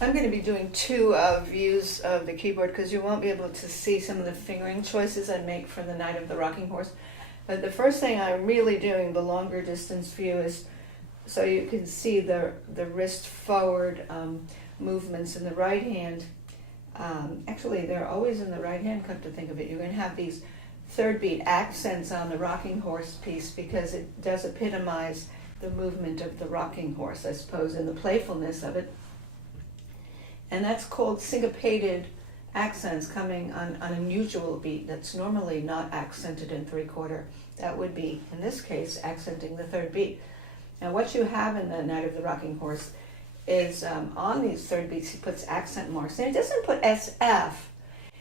I'm going to be doing two views of the keyboard because you won't be able to see some of the fingering choices I make for the Night of the Rocking Horse. But the first thing I'm really doing, the longer distance view, is so you can see the wrist forward movements in the right hand. Actually, they're always in the right hand, come to think of it. You're going to have these third beat accents on the rocking horse piece because it does epitomize the movement of the rocking horse, I suppose, and the playfulness of it. And that's called syncopated accents coming on an unusual beat that's normally not accented in 3/4. That would be, in this case, accenting the third beat. Now what you have in the Night of the Rocking Horse is on these third beats he puts accent marks. And he doesn't put SF,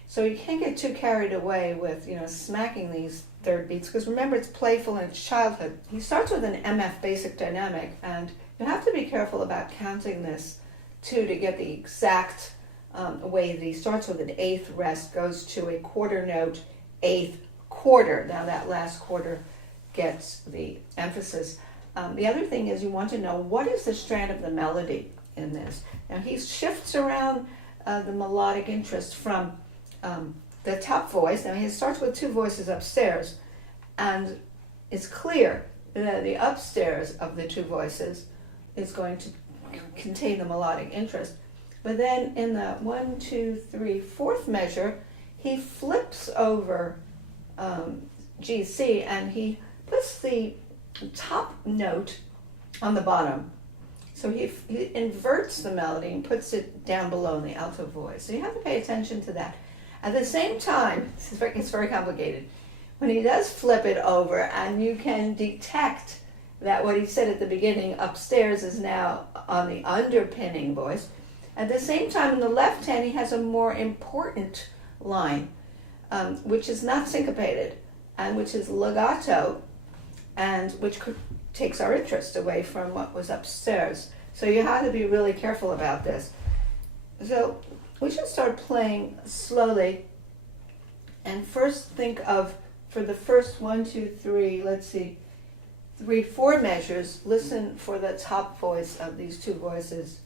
so you can't get too carried away with smacking these third beats, because remember it's playful and it's childhood. He starts with an MF basic dynamic, and you have to be careful about counting this too to get the exact way that he starts with an eighth rest, goes to a quarter note, eighth quarter. Now that last quarter gets the emphasis. The other thing is you want to know what is the strand of the melody in this. Now he shifts around the melodic interest from the top voice. Now he starts with two voices upstairs, and it's clear that the upstairs of the two voices is going to contain the melodic interest. But then in the 1, 2, 3, fourth measure, he flips over GC and he puts the top note on the bottom. So he inverts the melody and puts it down below in the alto voice. So you have to pay attention to that. At the same time, it's very complicated. When he does flip it over, and you can detect that what he said at the beginning, upstairs, is now on the underpinning voice. At the same time, in the left hand, he has a more important line, which is not syncopated, and which is legato, and which takes our interest away from what was upstairs. So you have to be really careful about this. So we should start playing slowly, and first think of, for the first 1, 2, 3, let's see, 3, 4 measures, listen for the top voice of these two voices.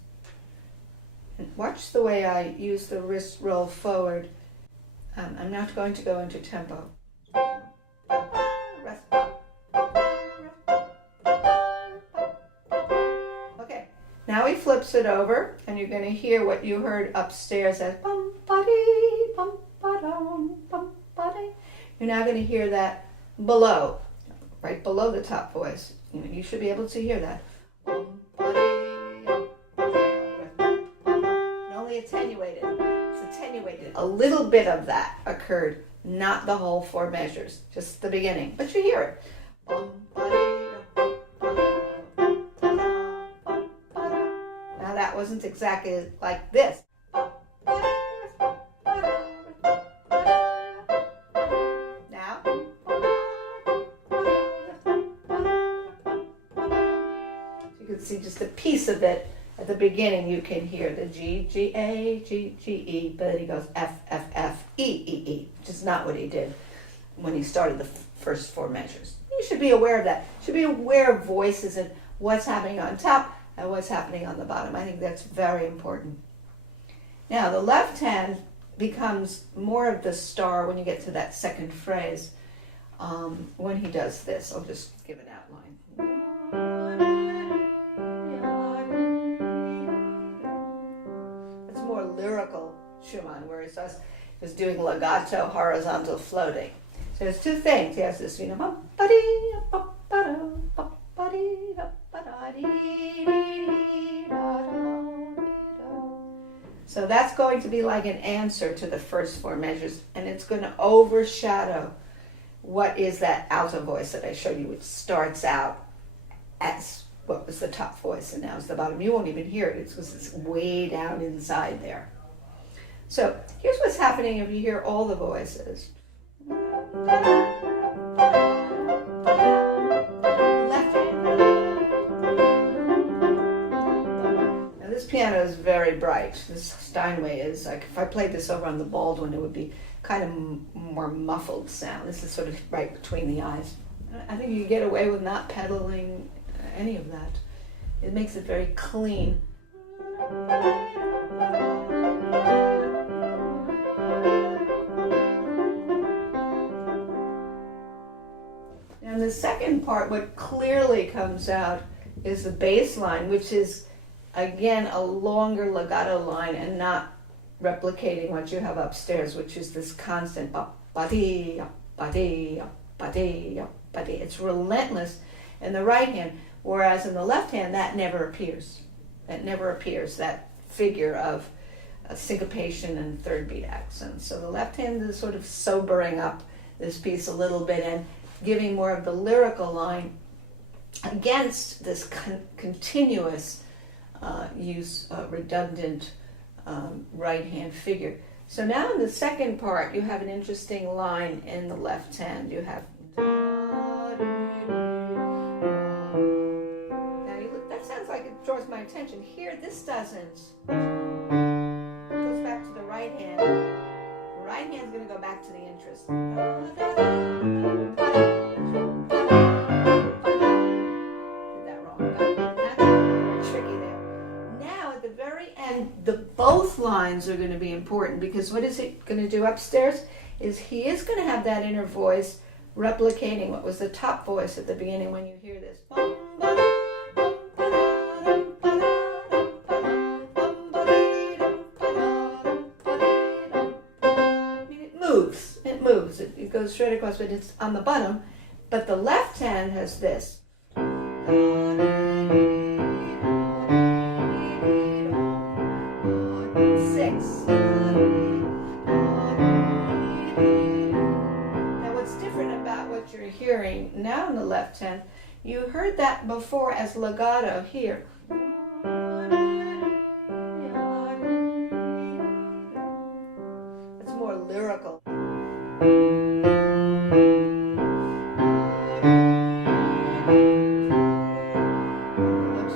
And watch the way I use the wrist roll forward. I'm not going to go into tempo. Rest. Okay, now he flips it over, and you're going to hear what you heard upstairs as bum ba-dee, bum ba-dum, bum ba-dee. You're now going to hear that below, right below the top voice. You should be able to hear that. And only attenuated. It's attenuated. A little bit of that occurred, not the whole 4 measures, just the beginning. But you hear it. Now that wasn't exactly like this. See just a piece of it at the beginning. You can hear the G, G, A, G, G, E, but then he goes F, F, F, E, E, E, which is not what he did when he started the first 4 measures. You should be aware of that. You should be aware of voices and what's happening on top and what's happening on the bottom. I think that's very important. Now, the left hand becomes more of the star when you get to that second phrase. When he does this, I'll just give an outline. Lyrical Schumann, where he starts just doing legato, horizontal floating. So there's 2 things. He has this, so that's going to be like an answer to the first 4 measures, and it's going to overshadow what is that alto voice that I showed you, which starts out as what was the top voice and now is the bottom. You won't even hear it. It's because it's way down inside there. So here's what's happening if you hear all the voices. Left hand. Now this piano is very bright. This Steinway is like, if I played this over on the Baldwin, it would be kind of more muffled sound. This is sort of right between the eyes. I think you get away with not pedaling any of that. It makes it very clean. second part, what clearly comes out is the bass line, which is, again, a longer legato line and not replicating what you have upstairs, which is this constant ba-dee, ba-dee, ba-dee, ba-dee. It's relentless in the right hand, whereas in the left hand, that never appears. That never appears, that figure of syncopation and third beat accents. So the left hand is sort of sobering up this piece a little bit and giving more of the lyrical line against this continuous use of redundant right hand figure. So now in the second part, you have an interesting line in the left hand. You have now you look, that sounds like it draws my attention. Here, this doesn't. It goes back to the right hand. The right hand's going to go back to the interest. Both lines are going to be important, because what is it going to do upstairs is he is going to have that inner voice replicating what was the top voice at the beginning when you hear this. I mean, it moves, it goes straight across, but it's on the bottom. But the left hand has this. Hearing now in the left hand, you heard that before as legato here. It's more lyrical.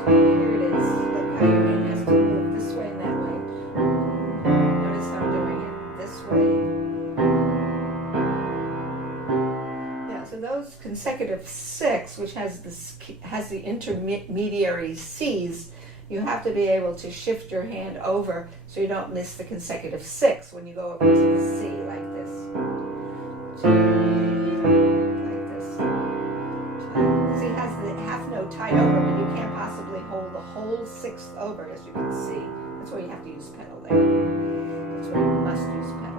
Here it is. Look how your hand has to move this way and that way. Notice how I'm doing it this way. So those consecutive six, which has the intermediary C's, you have to be able to shift your hand over so you don't miss the consecutive six when you go over to the C like this. Like this. Because he has the half note tied over, but you can't possibly hold the whole sixth over, as you can see. That's why you have to use pedal there. That's why you must use pedal.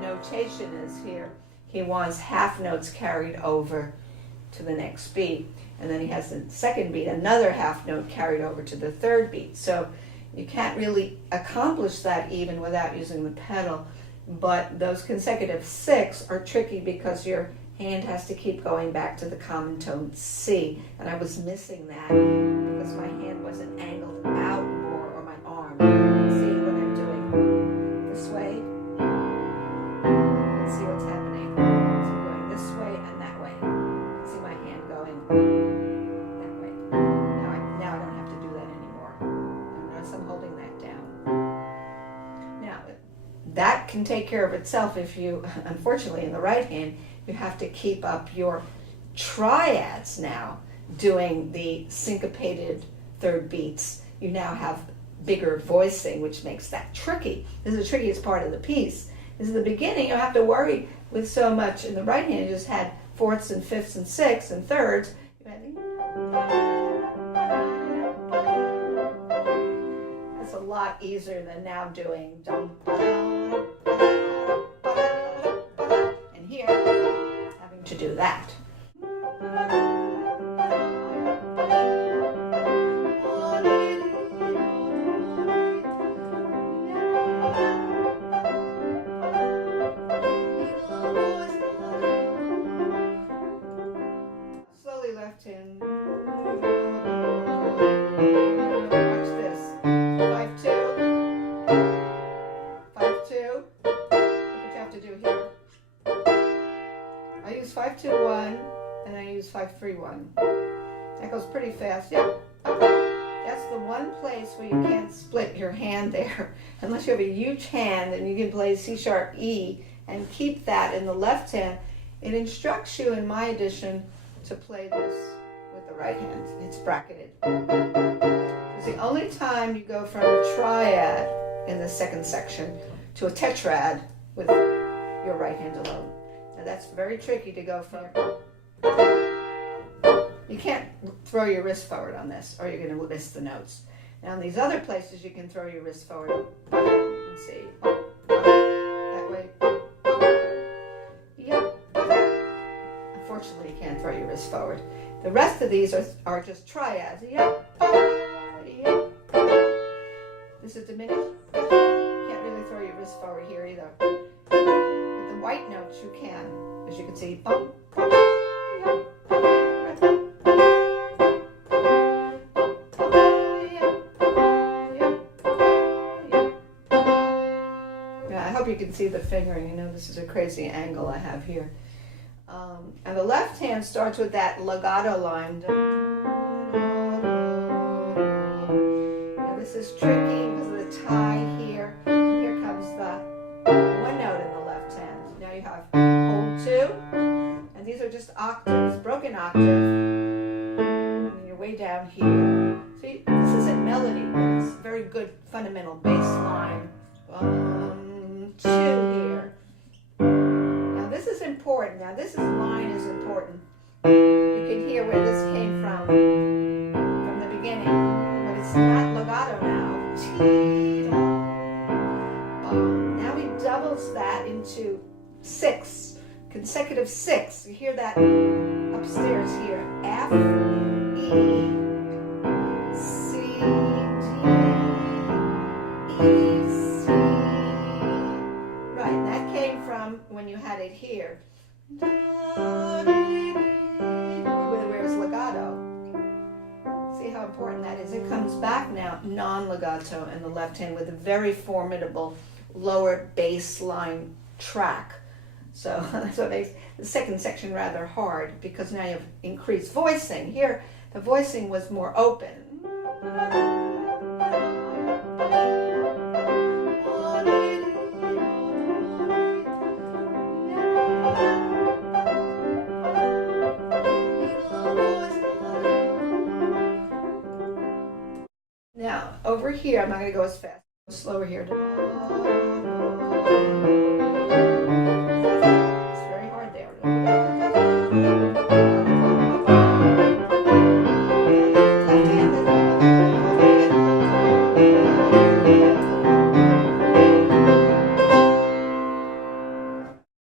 Notation is here. He wants half notes carried over to the next beat, and then he has the second beat, another half note carried over to the third beat. So you can't really accomplish that even without using the pedal, but those consecutive six are tricky because your hand has to keep going back to the common tone C, and I was missing that because my hand wasn't angled out more, or my arm. See what I'm doing this way? See what's happening. So I'm going this way and that way. See my hand going that way. Now I don't have to do that anymore. Notice I'm holding that down. Now, that can take care of itself if you, unfortunately, in the right hand, you have to keep up your triads now, doing the syncopated third beats. You now have bigger voicing, which makes that tricky. This is the trickiest part of the piece. This is the beginning. You don't have to worry with so much. In the right hand, you just had fourths and fifths and sixths and thirds. That's a lot easier than now doing dum, and here, having to do that. Left hand. Watch this. 5-2. 5-2. Look what you have to do here. I use 5-2-1 and I use 5-3-1. That goes pretty fast. Yep. That's the one place where you can't split your hand there. Unless you have a huge hand and you can play C-sharp E and keep that in the left hand. It instructs you in my edition to play this with the right hand. It's bracketed. It's the only time you go from a triad in the second section to a tetrad with your right hand alone. So that's very tricky to go from. You can't throw your wrist forward on this, or you're going to miss the notes. Now in these other places, you can throw your wrist forward and see. That way. Yep. Unfortunately, you can't throw your wrist forward. The rest of these are just triads. Yep. Yep. This is diminished. Can't really throw your wrist forward here either. With the white notes, you can. As you can see. Bum, bum, yep. You can see the fingering. You know, this is a crazy angle I have here. And the left hand starts with that legato line. Now this is tricky because of the tie here. Here comes the one note in the left hand. Now you have hold two, and these are just octaves, broken octave. And you're way down here. See, this isn't melody, but it's very good fundamental bass line. Two here. Now this is important. Now this line is important. You can hear where this came from the beginning, but it's not legato now. Now he doubles that into 6, consecutive 6. You hear that upstairs here. F, E, C, D, E. When you had it here, where it's legato. See how important that is? It comes back now non-legato in the left hand with a very formidable lower bass line track. So that's what makes the second section rather hard, because now you have increased voicing. Here the voicing was more open. Now, over here, I'm not going to go as fast. Slower here.